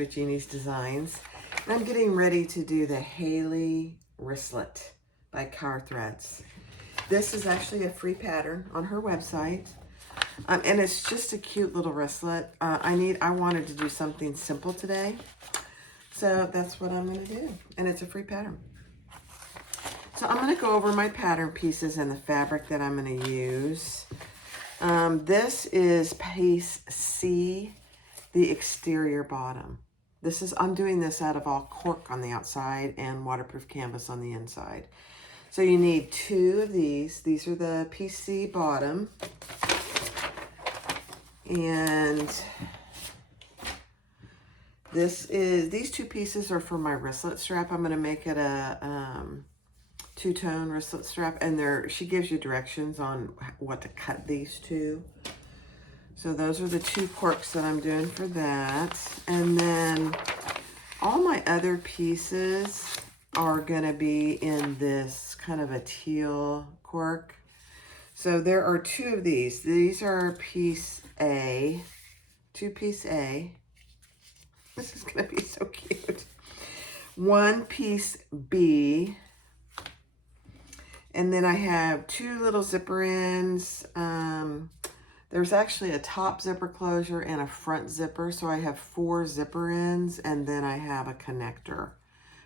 with Jeannie's Designs. And I'm getting ready to do the Haley Wristlet by Kaur Threads. This is actually a free pattern on her website. And it's just a cute little wristlet. I wanted to do something simple today. So that's what I'm going to do. And it's a free pattern. So I'm going to go over my pattern pieces and the fabric that I'm going to use. This is piece C, the exterior bottom. I'm doing this out of all cork on the outside and waterproof canvas on the inside. So you need 2 of these. These are the piece C bottom. And these 2 pieces are for my wristlet strap. I'm going to make it a two-tone wristlet strap, and she gives you directions on what to cut these to. So those are the 2 corks that I'm doing for that. And then all my other pieces are going to be in this kind of a teal cork. So there are 2 of these. These are piece A, 2 piece A. This is going to be so cute. 1 piece B. And then I have 2 little zipper ends. There's actually a top zipper closure and a front zipper. So I have 4 zipper ends, and then I have a connector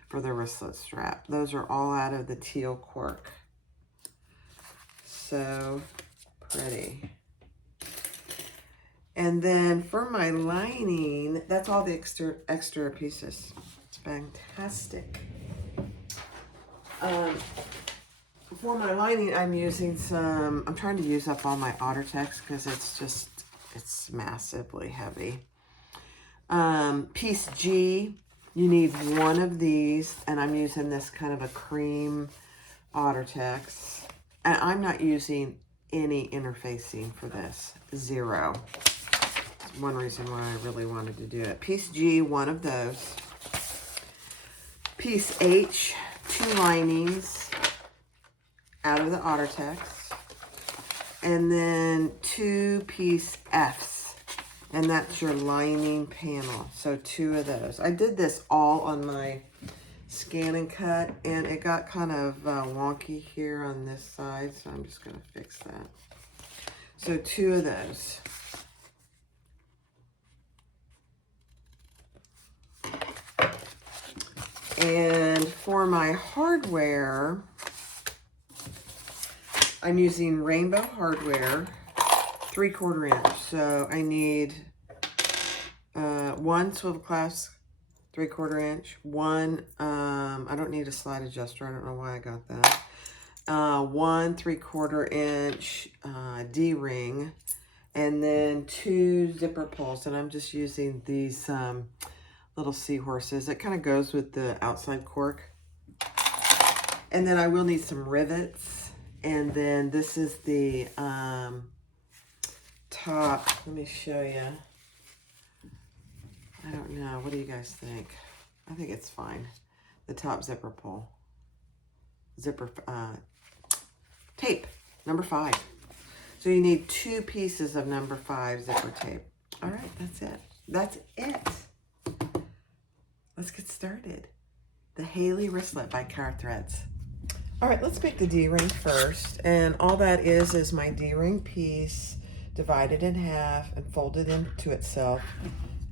for the wristlet strap. Those are all out of the teal cork. So pretty. And then for my lining, that's all the extra pieces. It's fantastic. For my lining, I'm trying to use up all my Ottertex because it's massively heavy. Piece G, you need 1 of these, and I'm using this kind of a cream Ottertex. And I'm not using any interfacing for this, 0. That's one reason why I really wanted to do it. Piece G, 1 of those. Piece H, 2 linings out of the Ottertex, and then 2 piece Fs, and that's your lining panel. So 2 of those. I did this all on my scan and cut, and it got kind of wonky here on this side, so I'm just going to fix that. So 2 of those. And for my hardware, I'm using rainbow hardware, 3/4 inch. So I need 1 swivel clasp, 3/4 inch. 1, I don't need a slide adjuster. I don't know why I got that. 1 3/4 inch D-ring, and then 2 zipper pulls. And I'm just using these little seahorses. It kind of goes with the outside cork. And then I will need some rivets. And then this is the top. Let me show you. I don't know. What do you guys think? I think it's fine. The top zipper pull. Zipper tape, number 5. So you need 2 pieces of number 5 zipper tape. All right, that's it. That's it. Let's get started. The Haley Wristlet by Kaur Threads. All right, let's make the D-ring first. And all that is my D-ring piece divided in half and folded into itself.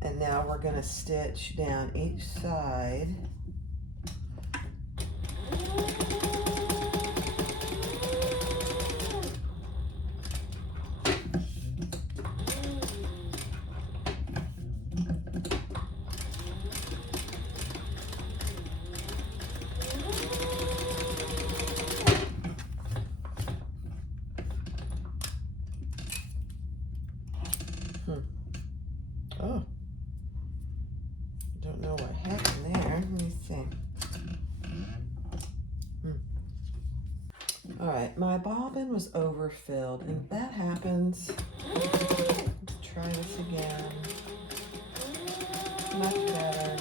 And now we're going to stitch down each side. Oh, don't know what happened there. Let me see. All right, my bobbin was overfilled, and that happens. Let's try this again. Much better.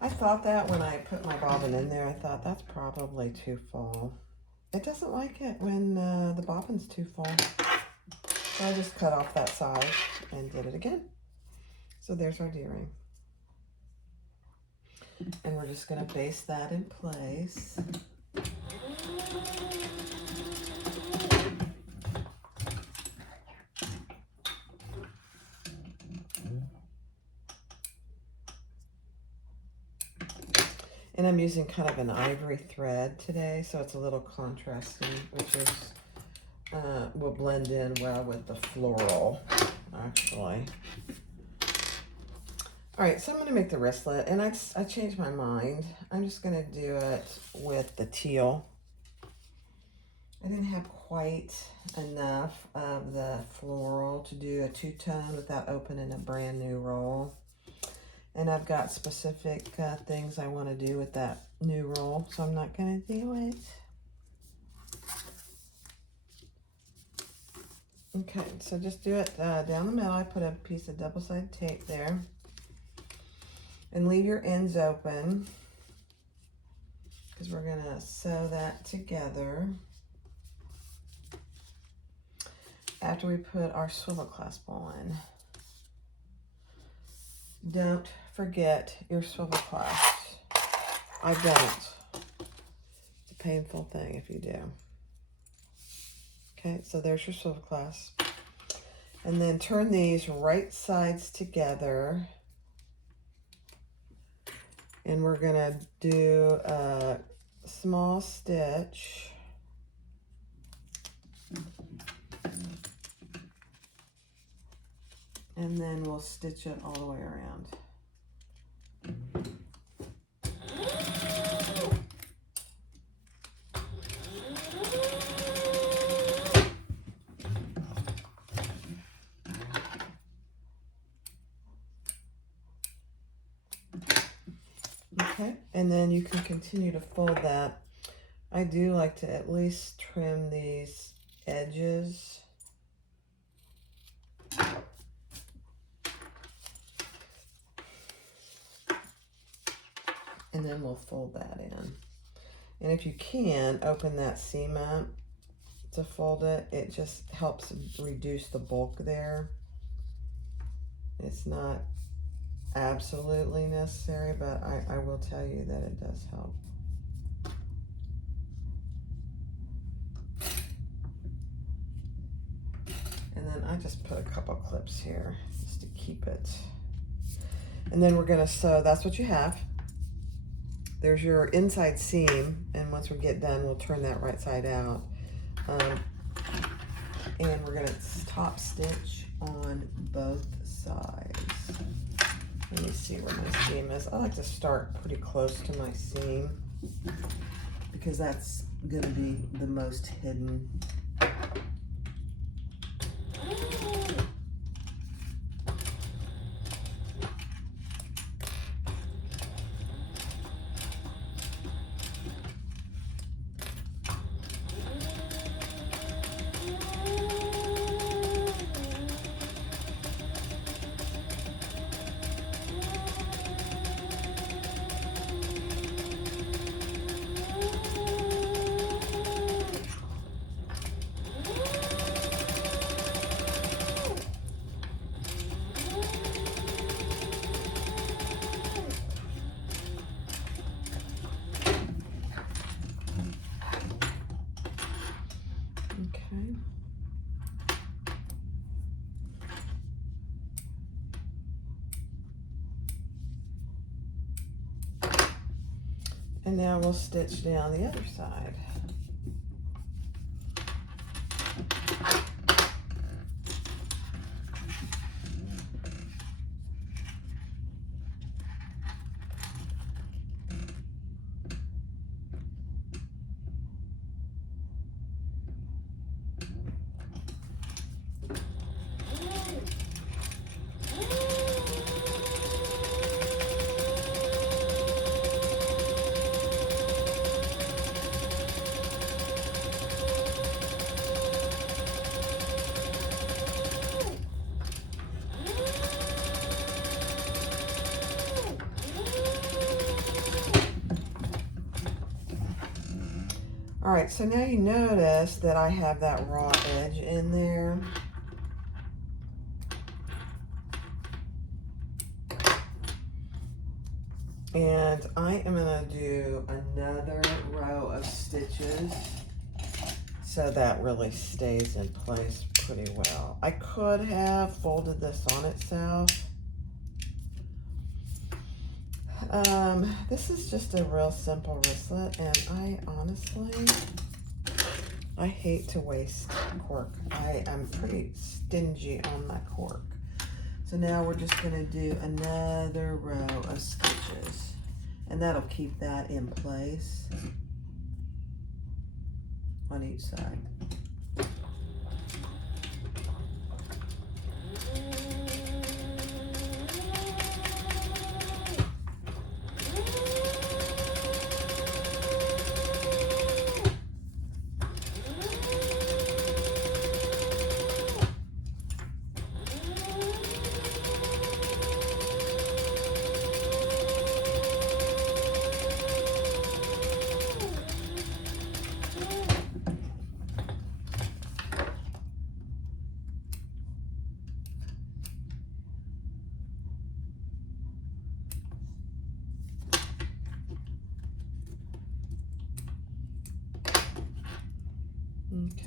I thought that when I put my bobbin in there, I thought that's probably too full. It doesn't like it when the bobbin's too full. So I just cut off that side and did it again. So there's our D-ring. And we're just going to base that in place. And I'm using kind of an ivory thread today, so it's a little contrasting, which is will blend in well with the floral, actually. All right, so I'm going to make the wristlet, and I changed my mind. I'm just going to do it with the teal. I didn't have quite enough of the floral to do a two-tone without opening a brand new roll. And I've got specific things I want to do with that new roll, so I'm not going to do it. Okay, so just do it down the middle. I put a piece of double-sided tape there. And leave your ends open, because we're going to sew that together after we put our swivel clasp on. Don't forget your swivel clasps. I don't. It's a painful thing if you do. Okay, so there's your swivel clasp. And then turn these right sides together. And we're going to do a small stitch. And then we'll stitch it all the way around. Okay, and then you can continue to fold that. I do like to at least trim these edges. And then we'll fold that in. And if you can, open that seam up to fold it. It just helps reduce the bulk there. It's not absolutely necessary, but I will tell you that it does help. And then I just put a couple clips here just to keep it. And then we're going to sew. That's what you have. There's your inside seam, and once we get done, we'll turn that right side out. And we're going to top stitch on both sides. Let me see where my seam is. I like to start pretty close to my seam because that's going to be the most hidden. And now we'll stitch down the other side. All right, so now you notice that I have that raw edge in there. And I am gonna do another row of stitches so that really stays in place pretty well. I could have folded this on itself. This is just a real simple wristlet, and I honestly, I hate to waste cork. I am pretty stingy on my cork. So now we're just gonna do another row of stitches, and that'll keep that in place on each side.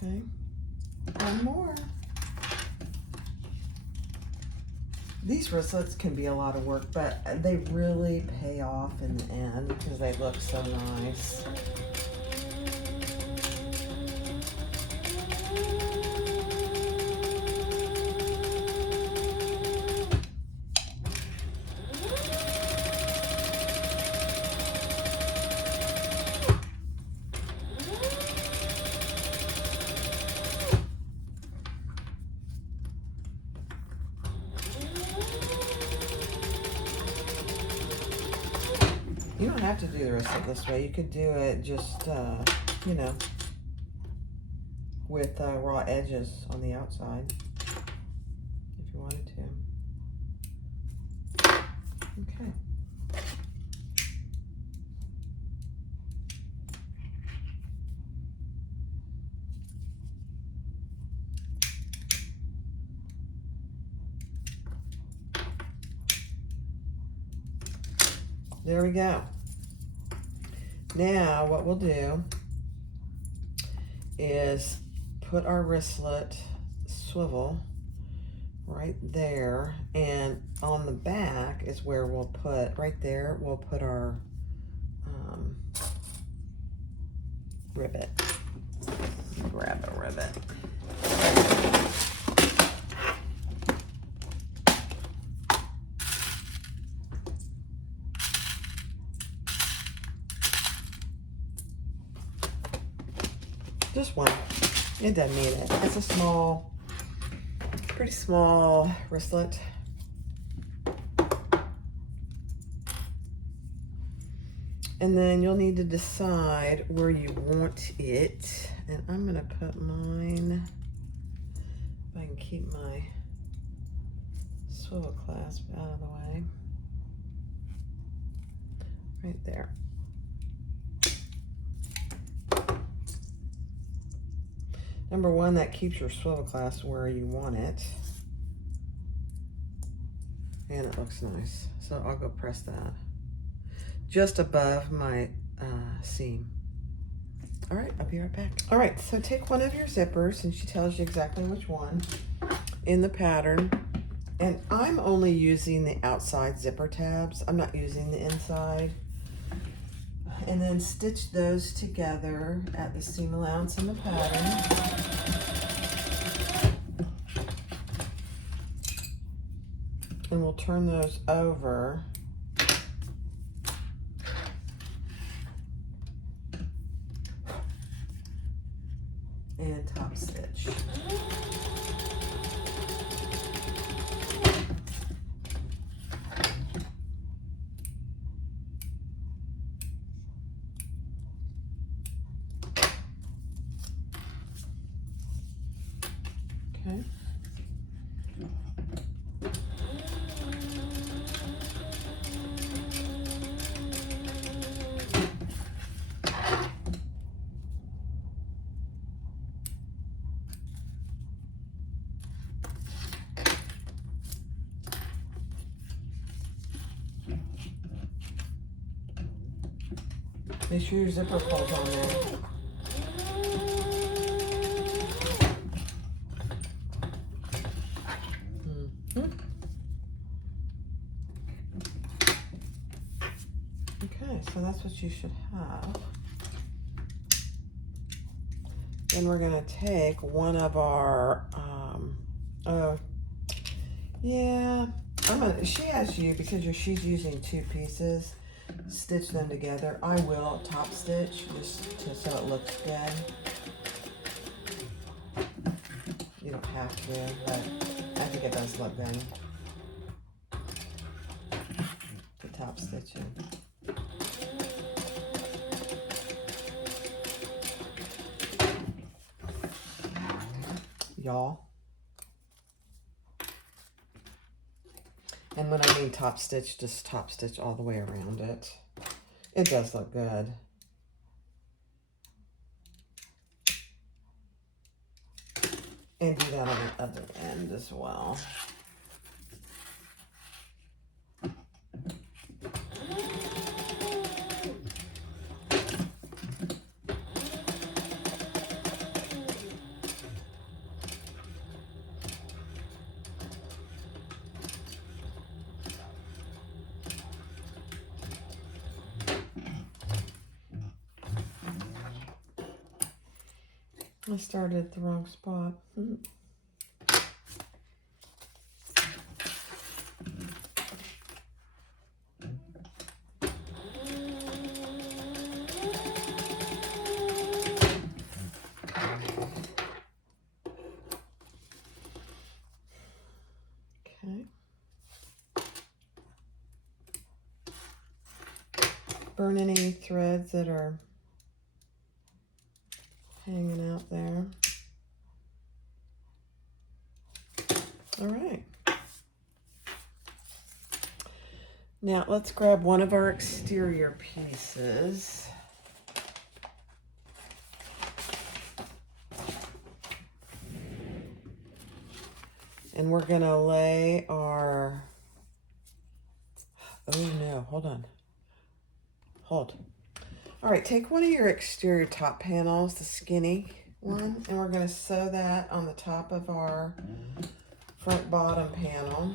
Okay, one more. These wristlets can be a lot of work, but they really pay off in the end because they look so nice. You don't have to do the wristlet this way. You could do it just, you know, with raw edges on the outside, if you wanted to. Okay. There we go. Now what we'll do is put our wristlet swivel right there, and on the back is where we'll put, right there, we'll put our ribbit. Grab a ribbit. Just one. It doesn't need it. It's a small, pretty small wristlet. And then you'll need to decide where you want it. And I'm gonna put mine, if I can keep my swivel clasp out of the way. Right there. Number one, that keeps your swivel clasp where you want it. And it looks nice. So I'll go press that just above my seam. All right, I'll be right back. All right, so take one of your zippers, and she tells you exactly which one in the pattern. And I'm only using the outside zipper tabs. I'm not using the inside. And then stitch those together at the seam allowance in the pattern. And we'll turn those over. And top stitch. Okay. Make sure your zipper pulls on there. Okay, so that's what you should have. Then we're gonna take one of our, she asked you, because she's using 2 pieces, stitch them together. I will top stitch, just so it looks good. You don't have to, but I think it does look good. The top stitching. Y'all. And when I mean top stitch, just top stitch all the way around it. It does look good. And do that on the other end as well. I started at the wrong spot. Okay. Burn any threads that are hanging out there. All right. Now let's grab one of our exterior pieces. And we're gonna lay our, oh no, hold on. Hold. All right, take one of your exterior top panels, the skinny one, and we're gonna sew that on the top of our front bottom panel.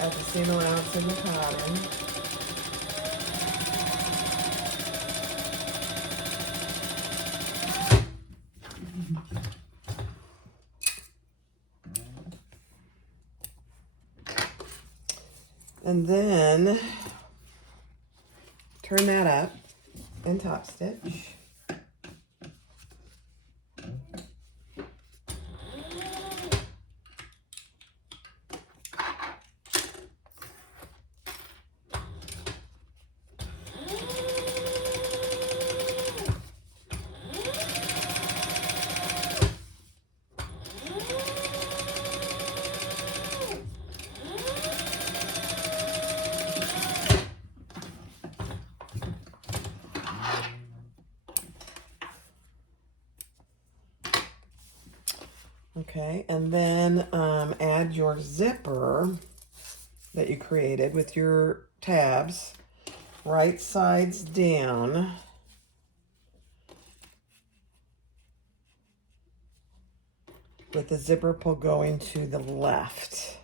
At the seam allowance in the pattern. And then turn that up and top stitch. Okay, and then add your zipper that you created with your tabs, right sides down. With the zipper pull going to the left.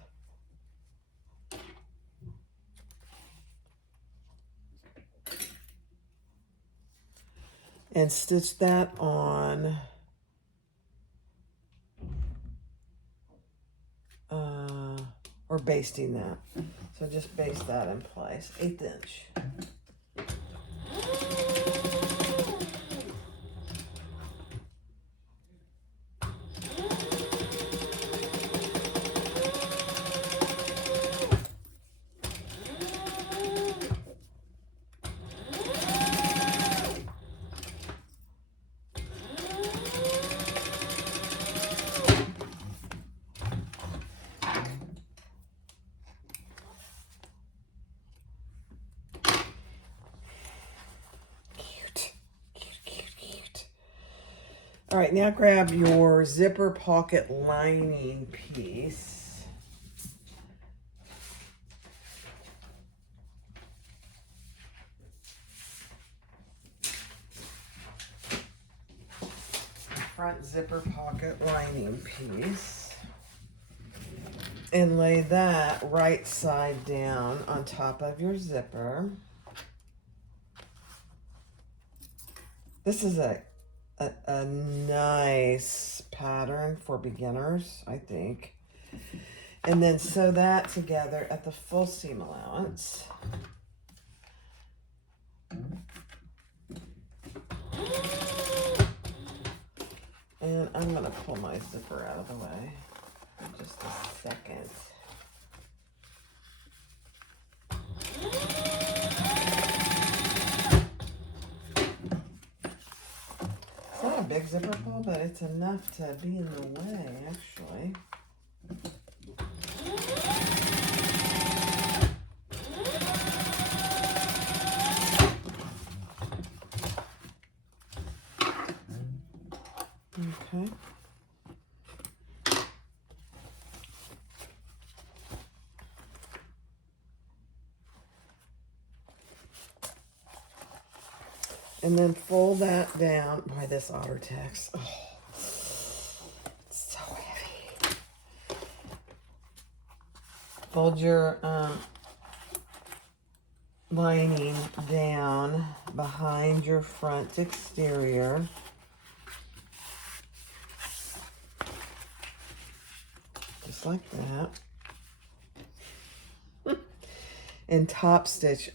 And stitch that on or basting that. So just baste that in place, 1/8 inch. All right, now grab your zipper pocket lining piece front zipper pocket lining piece and lay that right side down on top of your zipper. This is a nice pattern for beginners, I think. And then sew that together at the full seam allowance. And I'm going to pull my zipper out of the way for just a second. It's not a big zipper pull, but it's enough to be in the way, actually. Okay. And then fold that down. Boy, this otter text. Oh, it's so heavy. Fold your lining down behind your front exterior. Just like that. And top stitch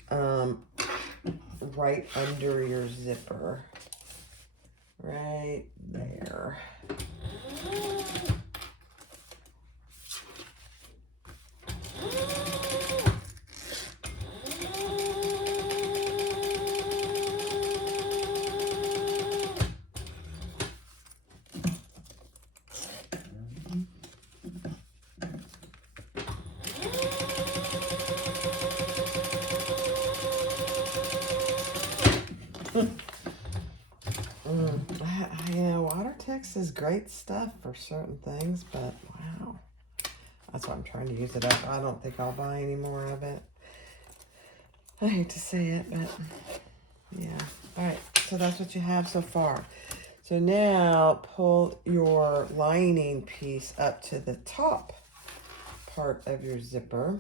right under your zipper. Right there. You know, Watertex is great stuff for certain things, but wow. That's why I'm trying to use it up. I don't think I'll buy any more of it. I hate to say it, but yeah. All right, so that's what you have so far. So now pull your lining piece up to the top part of your zipper.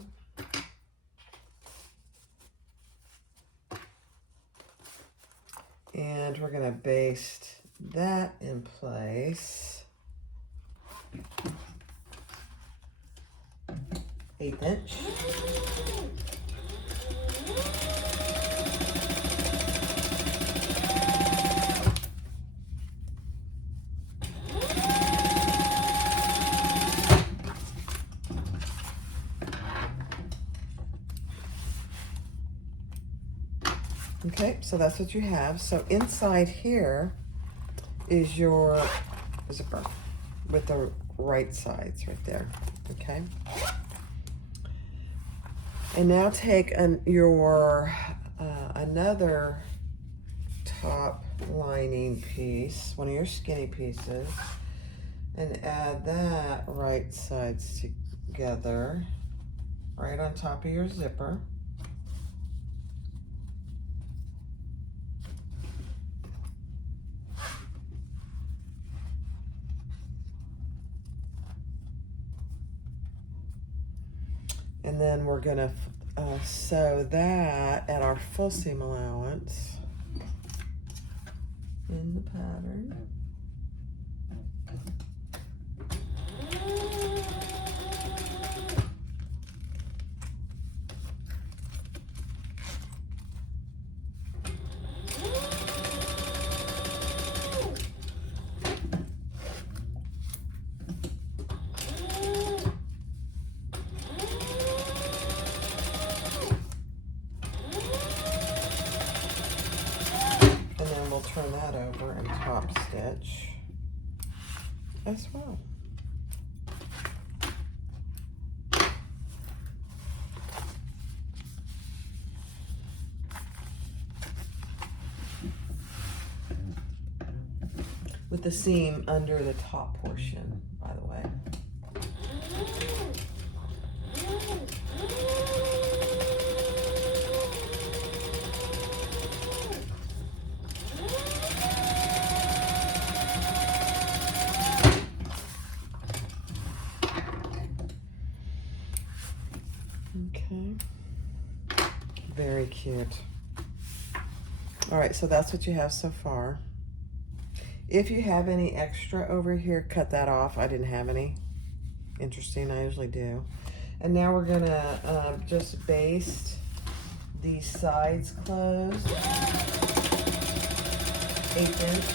And we're going to baste that in place. 1/8 inch. Okay, so that's what you have. So inside here is your zipper with the right sides right there, okay? And now take your another top lining piece, one of your skinny pieces, and add that right sides together right on top of your zipper. And then we're gonna sew that at our full seam allowance in the pattern. Turn that over and top stitch as well. With the seam under the top portion, by the way. Okay. Very cute. All right, so that's what you have so far. If you have any extra over here, cut that off. I didn't have any. Interesting, I usually do. And now we're gonna just baste these sides closed. 1/8 inch.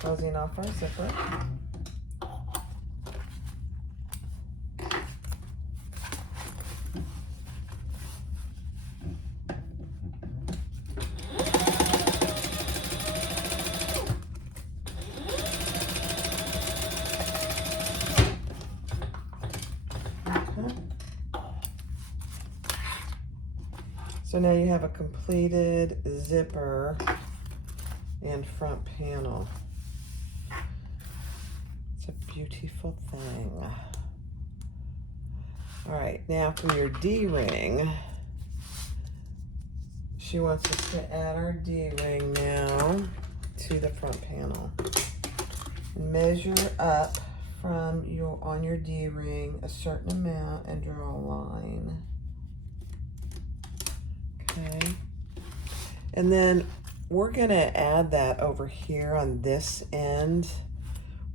Closing off our zipper. So now you have a completed zipper and front panel. It's a beautiful thing. All right, now for your D-ring, she wants us to add our D-ring now to the front panel. Measure up from on your D-ring a certain amount and draw a line. Okay, and then we're gonna add that over here on this end,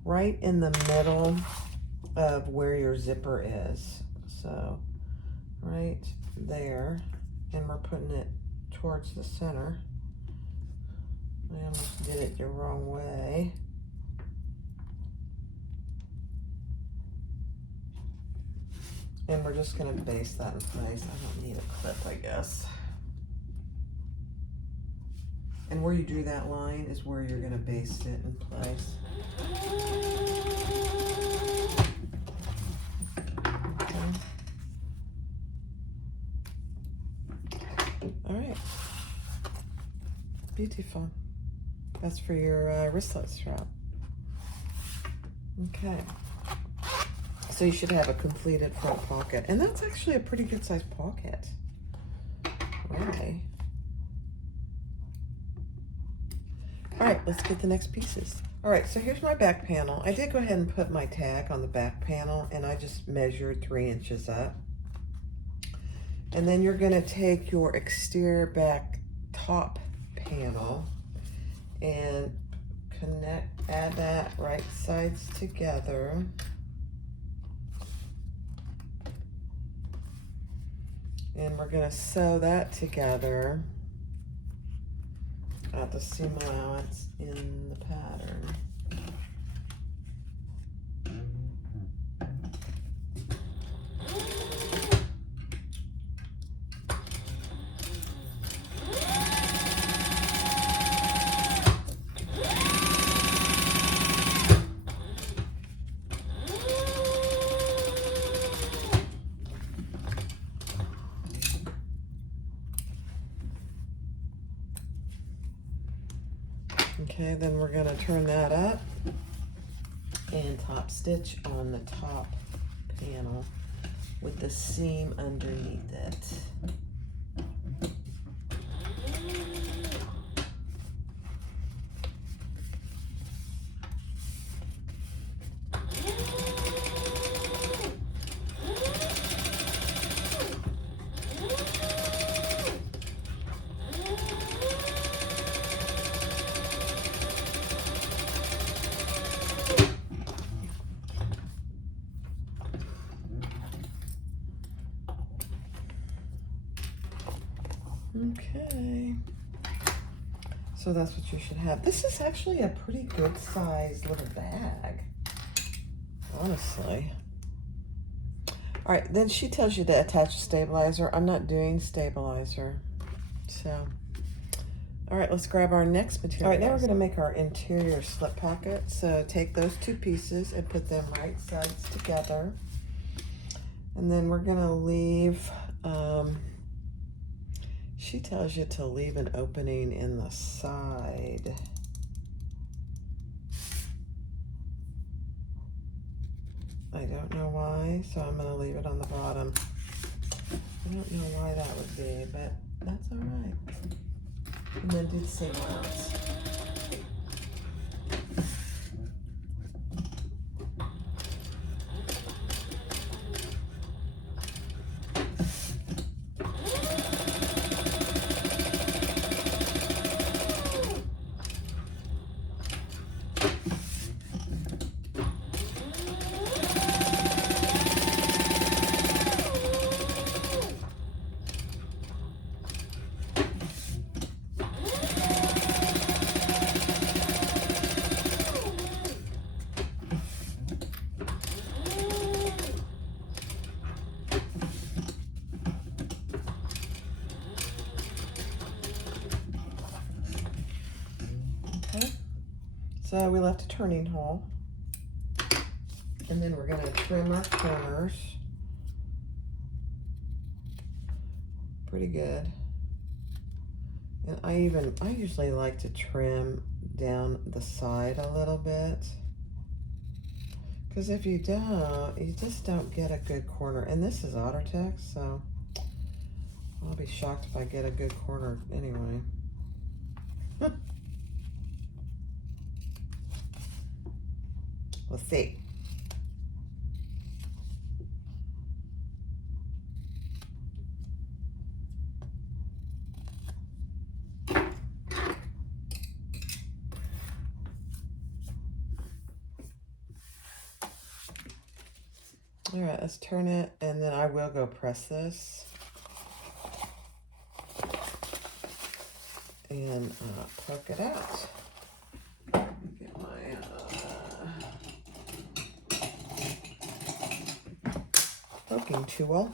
right in the middle of where your zipper is. So right there, and we're putting it towards the center. I almost did it the wrong way. And we're just gonna baste that in place. I don't need a clip, I guess. And where you drew that line is where you're gonna baste it in place. Okay. All right. Beautiful. That's for your wristlet strap. Okay. So you should have a completed front pocket. And that's actually a pretty good sized pocket. Really. All right, let's get the next pieces. All right, so here's my back panel. I did go ahead and put my tag on the back panel, and I just measured 3 inches up. And then you're gonna take your exterior back top panel and add that right sides together. And we're gonna sew that together at the seam allowance in the pattern. Okay, then we're gonna turn that up and top stitch on the top panel with the seam underneath it. Okay, so that's what you should have. This is actually a pretty good sized little bag, honestly. All right, then she tells you to attach a stabilizer. I'm not doing stabilizer, so. All right, let's grab our next material. All right, now we're gonna make our interior slip pocket. So take those 2 pieces and put them right sides together. And then we're gonna leave, she tells you to leave an opening in the side. I don't know why, so I'm gonna leave it on the bottom. I don't know why that would be, but that's all right. And then do the same ones. So we left a turning hole. And then we're going to trim our corners. Pretty good. And I usually like to trim down the side a little bit. Because if you don't, you just don't get a good corner. And this is Ottertex, so I'll be shocked if I get a good corner anyway. We'll see. All right, let's turn it, and then I will go press this. And poke it out. Get my poking tool.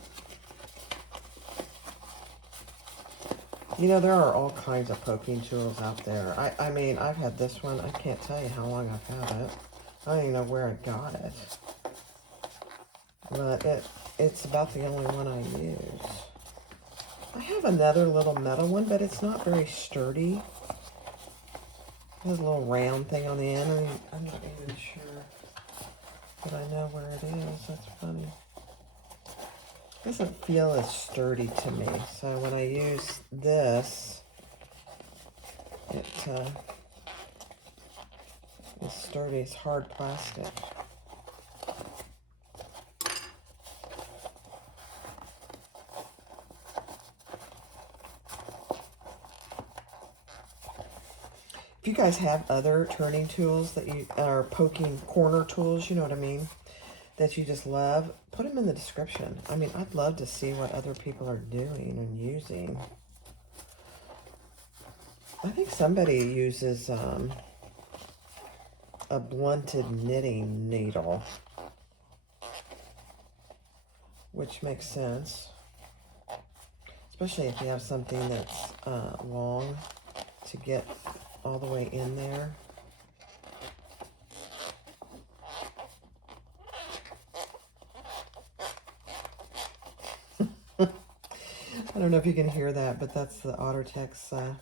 You know, there are all kinds of poking tools out there. I mean, I've had this one. I can't tell you how long I've had it. I don't even know where I got it. But it's about the only one I use. I have another little metal one, but it's not very sturdy. It has a little round thing on the end. I'm not even sure, but I know where it is. That's funny. It doesn't feel as sturdy to me. So when I use this, it is sturdy. It's hard plastic. If you guys have other turning tools that you are poking corner tools, you know what I mean, that you just love, put them in the description. I mean, I'd love to see what other people are doing and using. I think somebody uses a blunted knitting needle, which makes sense, especially if you have something that's long to get all the way in there. I don't know if you can hear that, but that's the Ottertex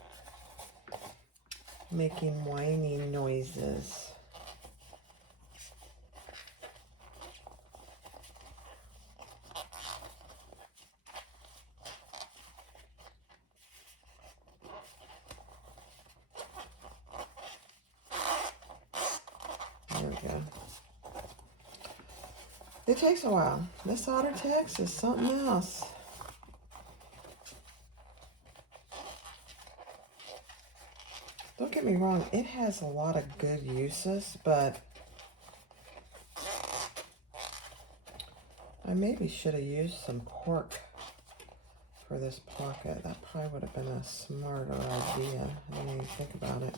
making whining noises. There we go. It takes a while. This Ottertex is something else. Don't get me wrong, it has a lot of good uses, but I maybe should have used some cork for this pocket. That probably would have been a smarter idea. I didn't even think about it.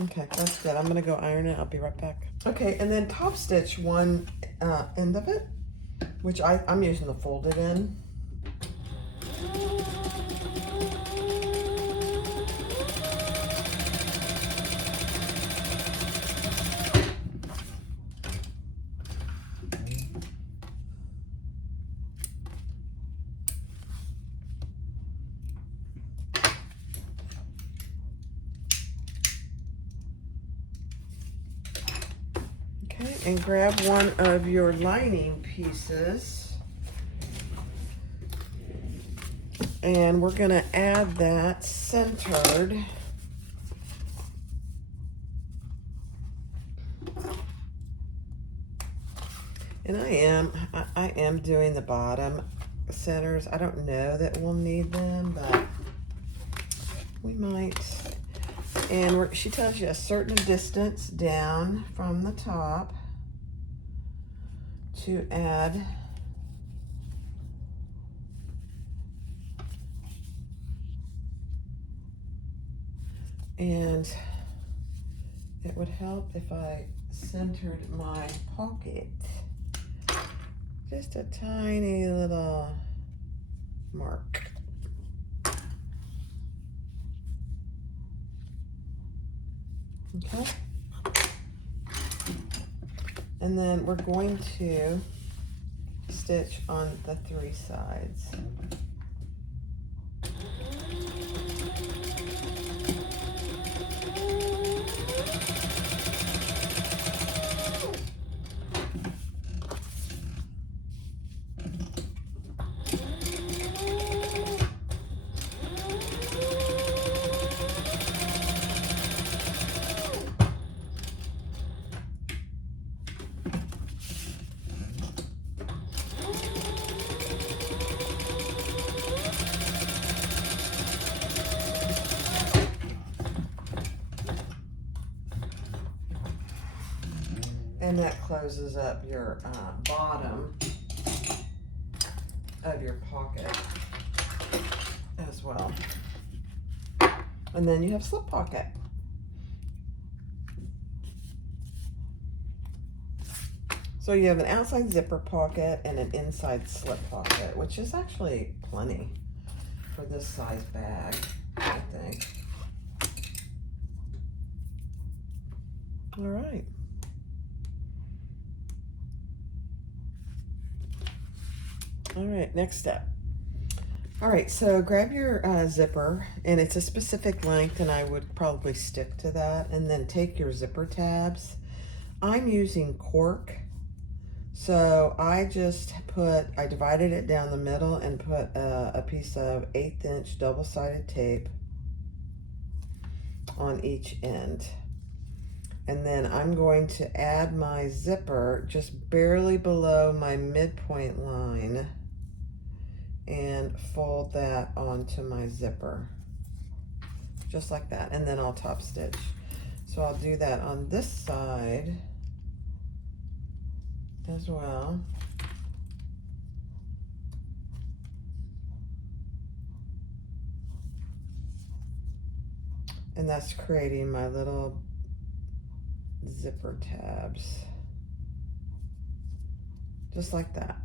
Okay, that's good. I'm going to go iron it. I'll be right back. Okay, and then top stitch one end of it, which I'm using the folded end. And grab one of your lining pieces, and we're going to add that centered. And I am doing the bottom centers. I don't know that we'll need them, but we might. And she tells you a certain distance down from the top to add and it would help if I centered my pocket. Just a tiny little mark. Okay. And then we're going to stitch on the 3 sides. And that closes up your bottom of your pocket as well. And then you have slip pocket. So you have an outside zipper pocket and an inside slip pocket, which is actually plenty for this size bag, I think. All right. All right, next step. All right, so grab your zipper, and it's a specific length, and I would probably stick to that, and then take your zipper tabs. I'm using cork, so I divided it down the middle and put a piece of 1/8 inch double-sided tape on each end. And then I'm going to add my zipper just barely below my midpoint line and fold that onto my zipper, just like that, and then I'll top stitch. So I'll do that on this side as well. And that's creating my little zipper tabs, just like that.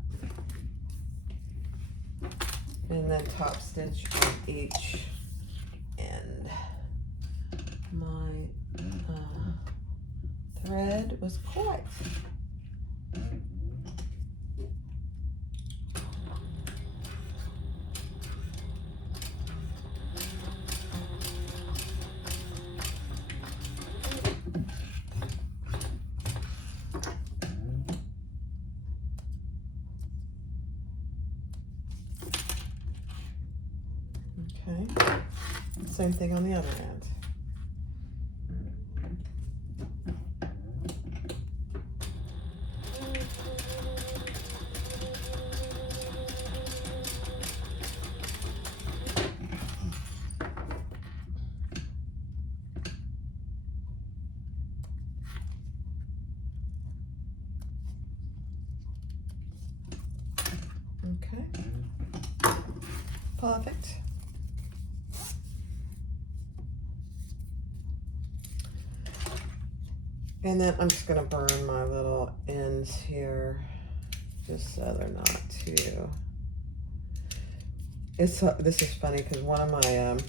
And then top stitch on each end. My thread was caught. Okay, same thing on the other end. Okay, perfect. And then I'm just gonna burn my little ends here, just so they're not too. This is funny because one of my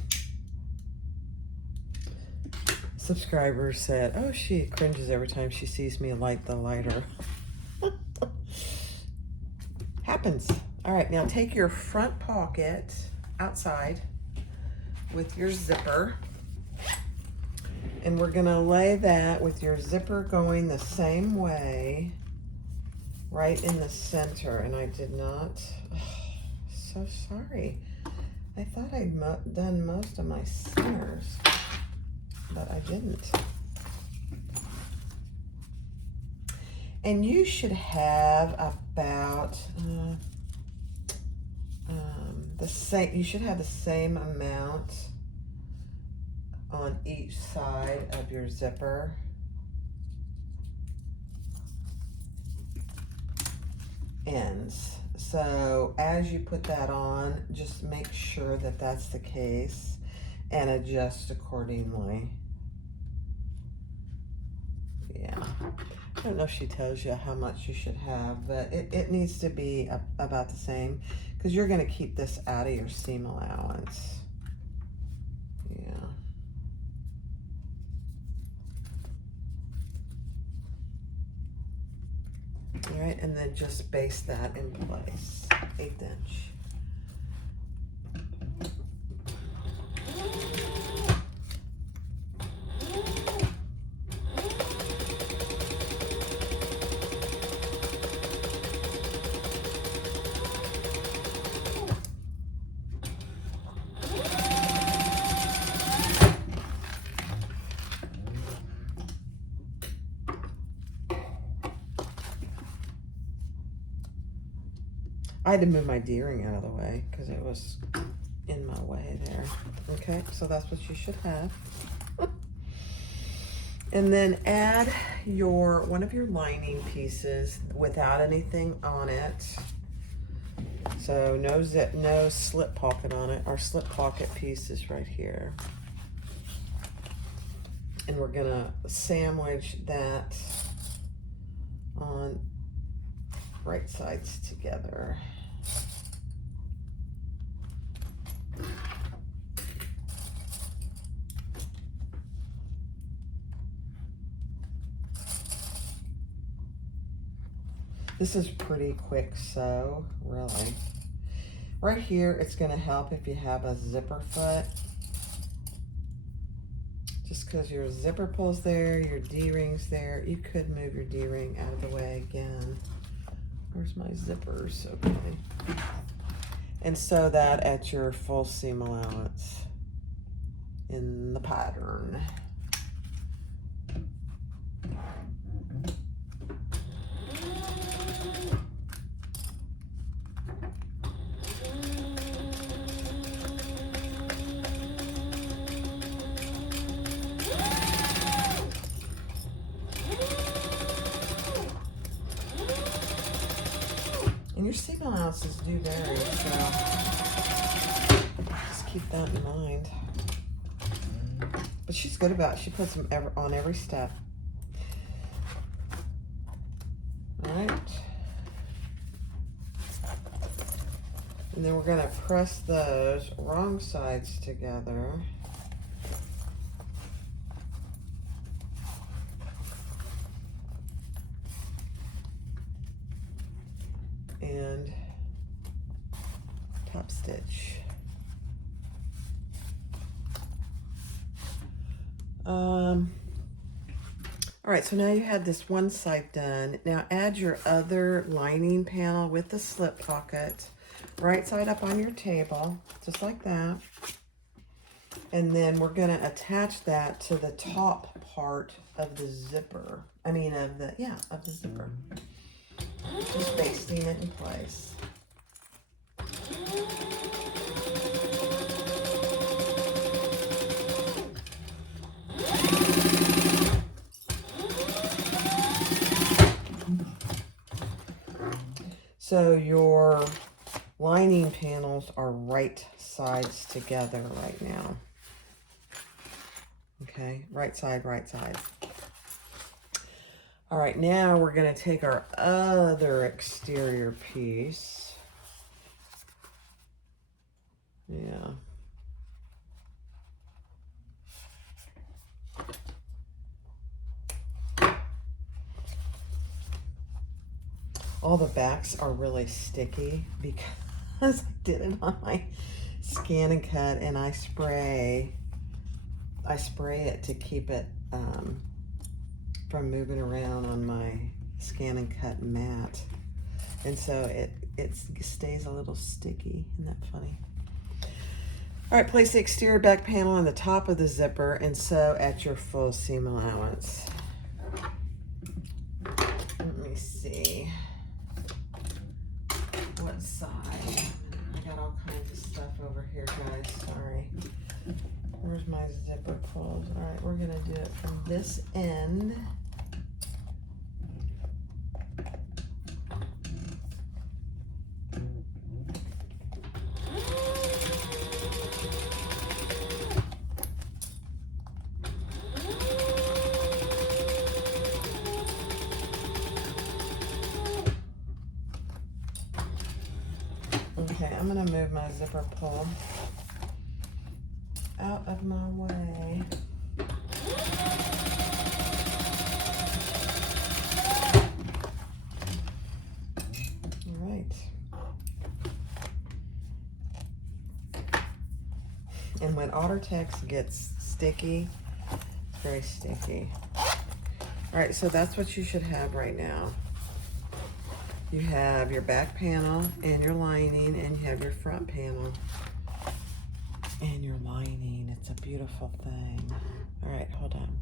subscribers said, "Oh, she cringes every time she sees me light the lighter." Happens. All right, now take your front pocket outside with your zipper. And we're gonna lay that with your zipper going the same way, right in the center. And I did not, so sorry. I thought I'd done most of my centers, but I didn't. And you should have about you should have the same amount on each side of your zipper. Ends. So as you put that on, just make sure that that's the case and adjust accordingly. Yeah, I don't know if she tells you how much you should have, but it needs to be about the same because you're going to keep this out of your seam allowance. Yeah. right, and then just baste that in place, 1/8 inch. I had to move my D-ring out of the way because it was in my way there. Okay, so that's what you should have. And then add one of your lining pieces without anything on it. So no zip, no slip pocket on it. Our slip pocket piece is right here. And we're gonna sandwich that on right sides together. This is pretty quick sew, really. Right here, it's gonna help if you have a zipper foot. Just because your zipper pull's there, your D-ring's there, you could move your D-ring out of the way again. Where's my zippers? Okay. And sew that at your full seam allowance in the pattern. And your seam allowances do vary, so just keep that in mind. But she's good about it. She puts them on every step. All right. And then we're gonna press those wrong sides together. And top stitch. All right, so now you had this one side done. Now add your other lining panel with the slip pocket, right side up on your table, just like that. And then we're gonna attach that to the top part of the zipper. of the zipper. Just basting it in place. So your lining panels are right sides together right now. Okay, right side, right side. All right, now we're gonna take our other exterior piece. Yeah. All the backs are really sticky because I did it on my scan and cut, and I spray it to keep it from moving around on my scan and cut mat, and so it stays a little sticky. Isn't that funny? All right, place the exterior back panel on the top of the zipper and sew at your full seam allowance. Let me see what side. I got all kinds of stuff over here, guys. Sorry. Where's my zipper pulls? All right, we're gonna do it from this end. Okay, I'm gonna move my zipper pull out of my way. And when Ottertex gets sticky, it's very sticky. All right, so that's what you should have right now. You have your back panel and your lining, and you have your front panel and your lining. It's a beautiful thing. All right, hold on.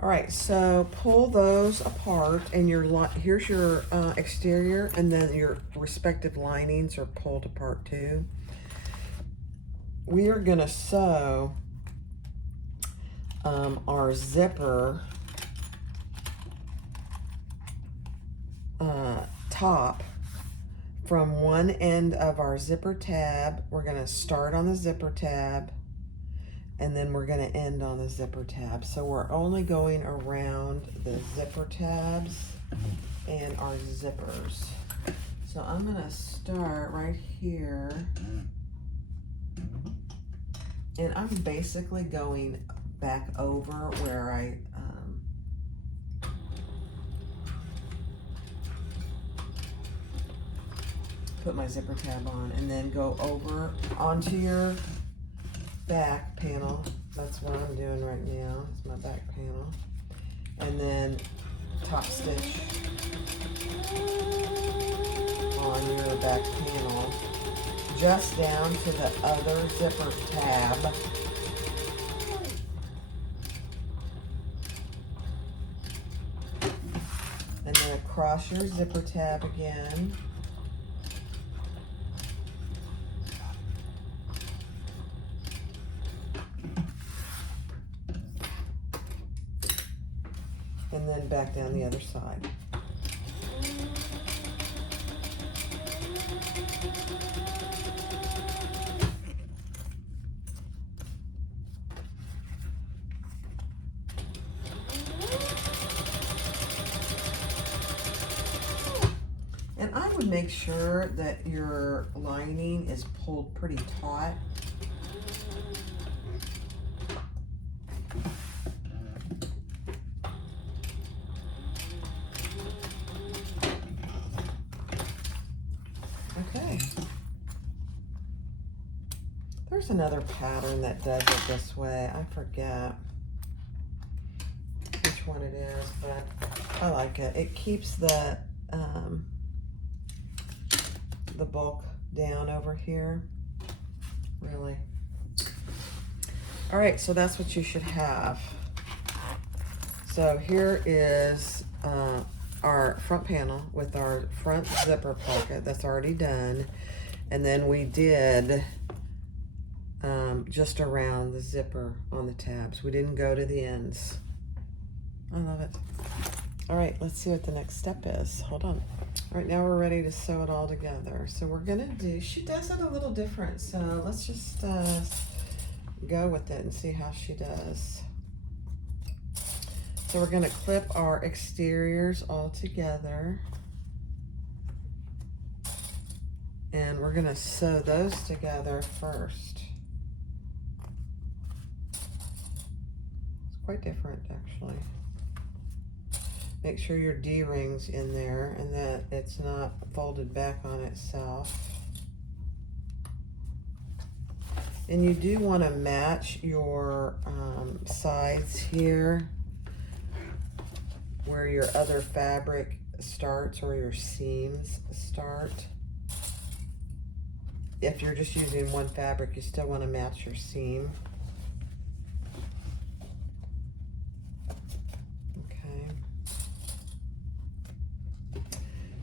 All right, so pull those apart, and here's your exterior, and then your respective linings are pulled apart too. We are gonna sew our zipper top from one end of our zipper tab. We're gonna start on the zipper tab, and then we're gonna end on the zipper tab. So we're only going around the zipper tabs and our zippers. So I'm gonna start right here, and I'm basically going back over where I put my zipper tab on, and then go over onto your back panel. That's what I'm doing right now. It's my back panel. And then top stitch on your back panel, just down to the other zipper tab. And then across your zipper tab again. And then back down the other side. And I would make sure that your lining is pulled pretty taut. Okay. There's another pattern that does it this way. I forget which one it is, but I like it. It keeps the bulk down over here, really. All right, so that's what you should have. So here is our front panel with our front zipper pocket that's already done, and then we did just around the zipper on the tabs. We didn't go to the ends. I love it. All right, let's see what the next step is. Hold on. All right, now we're ready to sew it all together. So we're gonna do, she does it a little different, so let's just go with it and see how she does. So we're gonna clip our exteriors all together, and we're gonna sew those together first. It's quite different, actually. Make sure your D-ring's in there and that it's not folded back on itself. And you do want to match your sides here where your other fabric starts or your seams start. If you're just using one fabric, you still want to match your seam.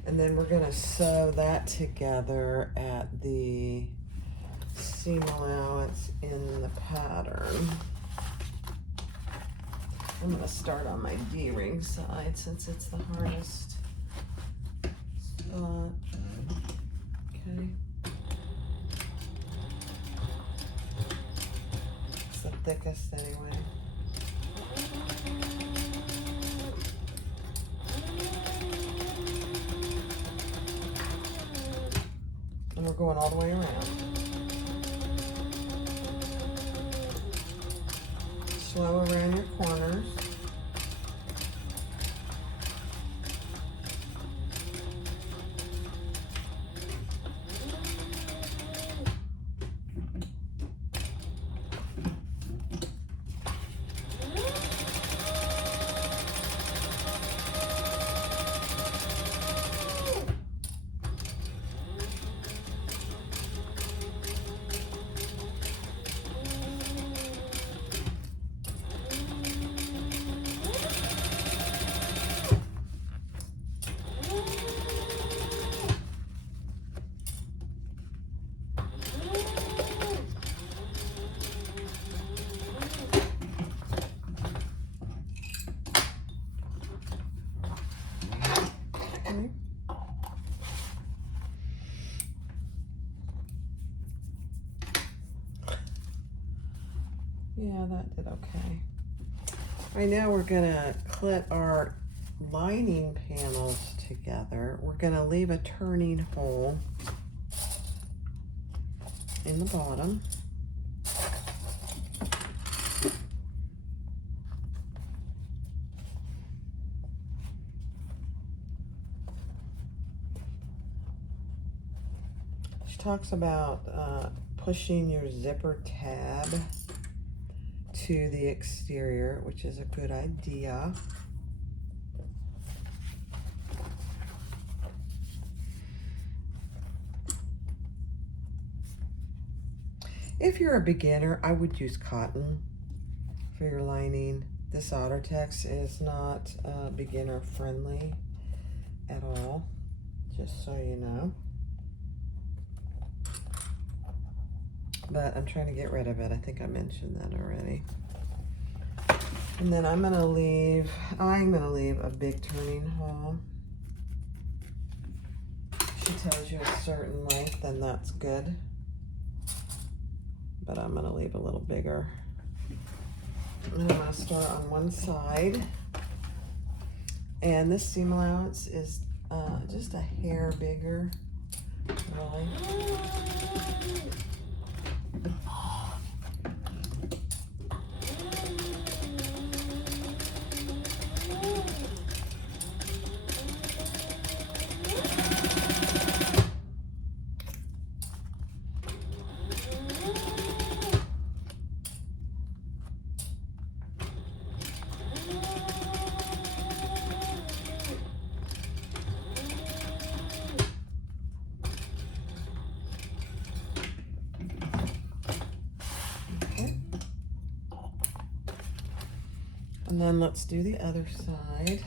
And then we're gonna sew that together at the seam allowance in the pattern. I'm gonna start on my D-ring side since it's the hardest spot. Okay. It's the thickest anyway. And we're going all the way around. Slow around your corners. Yeah, that did okay. All right, now we're gonna clip our lining panels together. We're gonna leave a turning hole in the bottom. She talks about pushing your zipper tab to the exterior, which is a good idea. If you're a beginner, I would use cotton for your lining. This Ottertex is not beginner friendly at all, just so you know. But I'm trying to get rid of it. I think I mentioned that already. And then I'm gonna leave a big turning hole. She tells you a certain length, and that's good. But I'm gonna leave a little bigger. And I'm gonna start on one side. And this seam allowance is just a hair bigger, really. And then let's do the other side.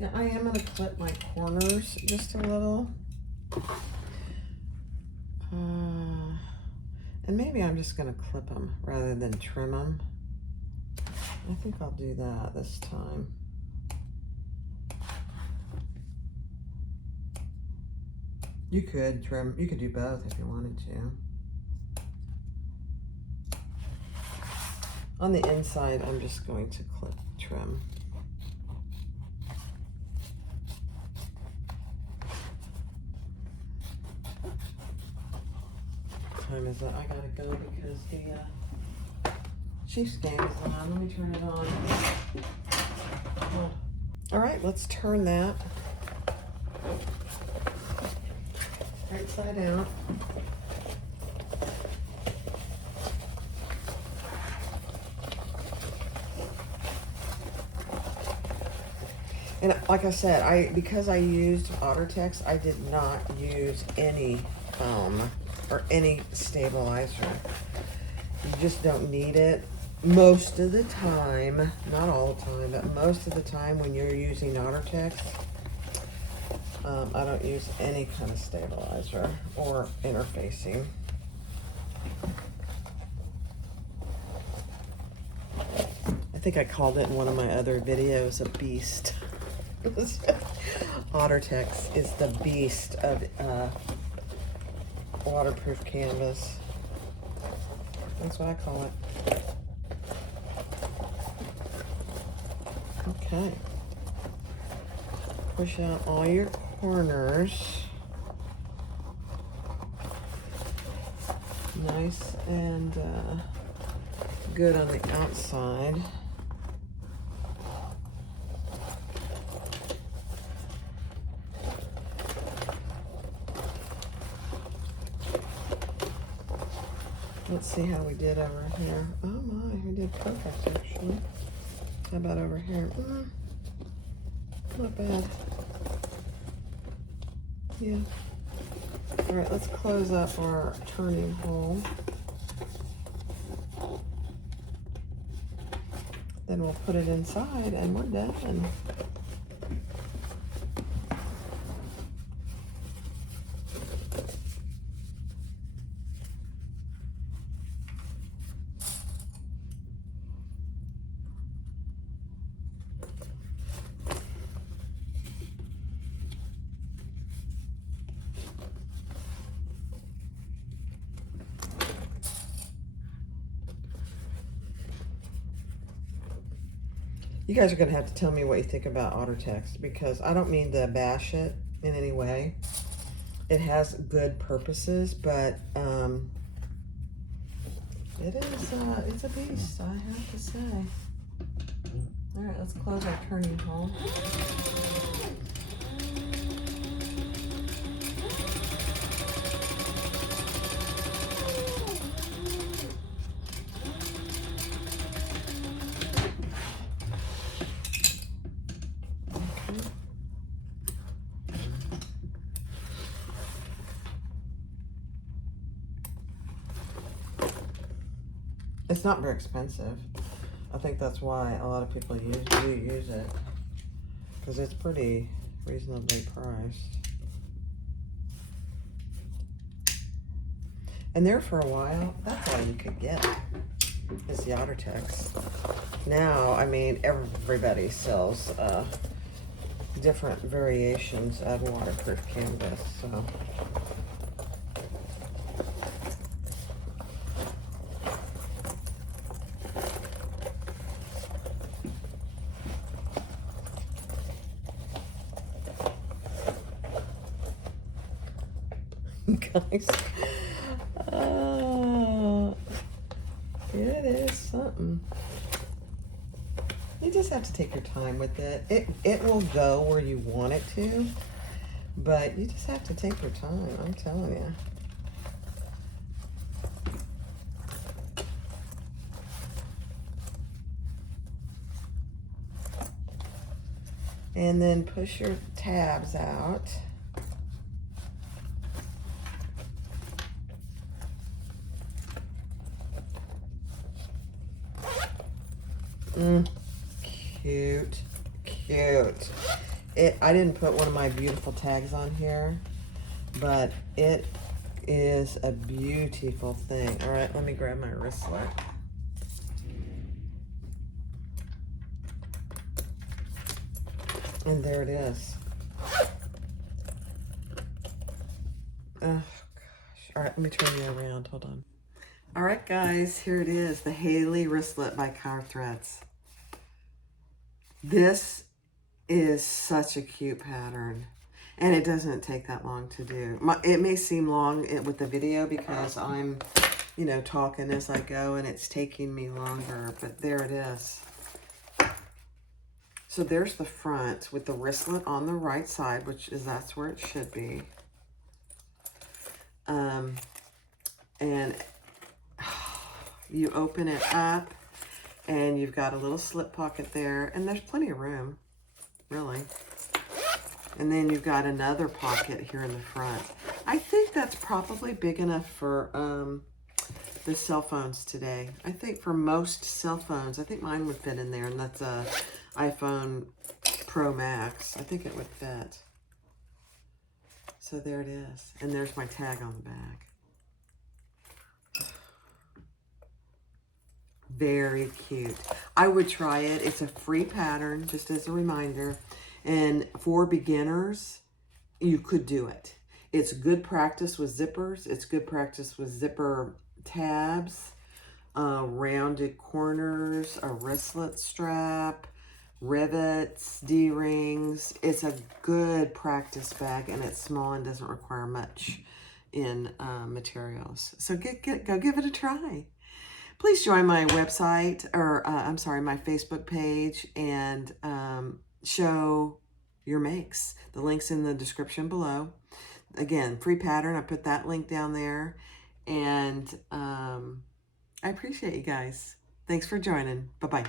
Now I am going to clip my corners just a little. And maybe I'm just going to clip them rather than trim them. I think I'll do that this time. You could trim, you could do both if you wanted to. On the inside, I'm just going to trim. Time is it? I gotta go because the Chiefs game is on. Let me turn it on. All right, let's turn that right side out. And like I said, because I used Ottertex, I did not use any foam or any stabilizer. You just don't need it most of the time, not all the time, but most of the time when you're using Ottertex. I don't use any kind of stabilizer or interfacing. I think I called it in one of my other videos a beast. Ottertex is the beast of waterproof canvas. That's what I call it. Okay. Push out all your corners. Nice and good on the outside. Let's see how we did over here. Oh my, we did perfect actually. How about over here? Not bad. Yeah. All right, let's close up our turning hole. Then we'll put it inside and we're done. You guys are going to have to tell me what you think about otter text, because I don't mean to bash it in any way. It has good purposes, but it's a beast, I have to say. All right, let's close our turning hole. It's not very expensive. I think that's why a lot of people use it, because it's pretty reasonably priced. And there for a while, that's all you could get, is the otter text. Now, I mean, everybody sells different variations of waterproof canvas, so. Guys, it is something. You just have to take your time with it. It will go where you want it to, but you just have to take your time, I'm telling you. And then push your tabs out. Cute, cute. I didn't put one of my beautiful tags on here, but it is a beautiful thing. All right, let me grab my wristlet. And there it is. Oh gosh. All right, let me turn you around. Hold on. All right, guys, here it is, the Haley Wristlet by Kaur Threads. This is such a cute pattern, and it doesn't take that long to do. It may seem long with the video because I'm, you know, talking as I go, and it's taking me longer, but there it is. So there's the front with the wristlet on the right side, that's where it should be. And you open it up, and you've got a little slip pocket there, and there's plenty of room, really. And then you've got another pocket here in the front. I think that's probably big enough for the cell phones today. I think for most cell phones, I think mine would fit in there, and that's a iPhone Pro Max. I think it would fit. So there it is. And there's my tag on the back. Very cute. I would try it. It's a free pattern, just as a reminder. And for beginners, you could do it. It's good practice with zippers. It's good practice with zipper tabs, rounded corners, a wristlet strap, rivets, D-rings. It's a good practice bag, and it's small and doesn't require much in materials. So go give it a try. Please join my website, or my Facebook page, and show your makes. The link's in the description below. Again, free pattern. I put that link down there. And I appreciate you guys. Thanks for joining. Bye-bye.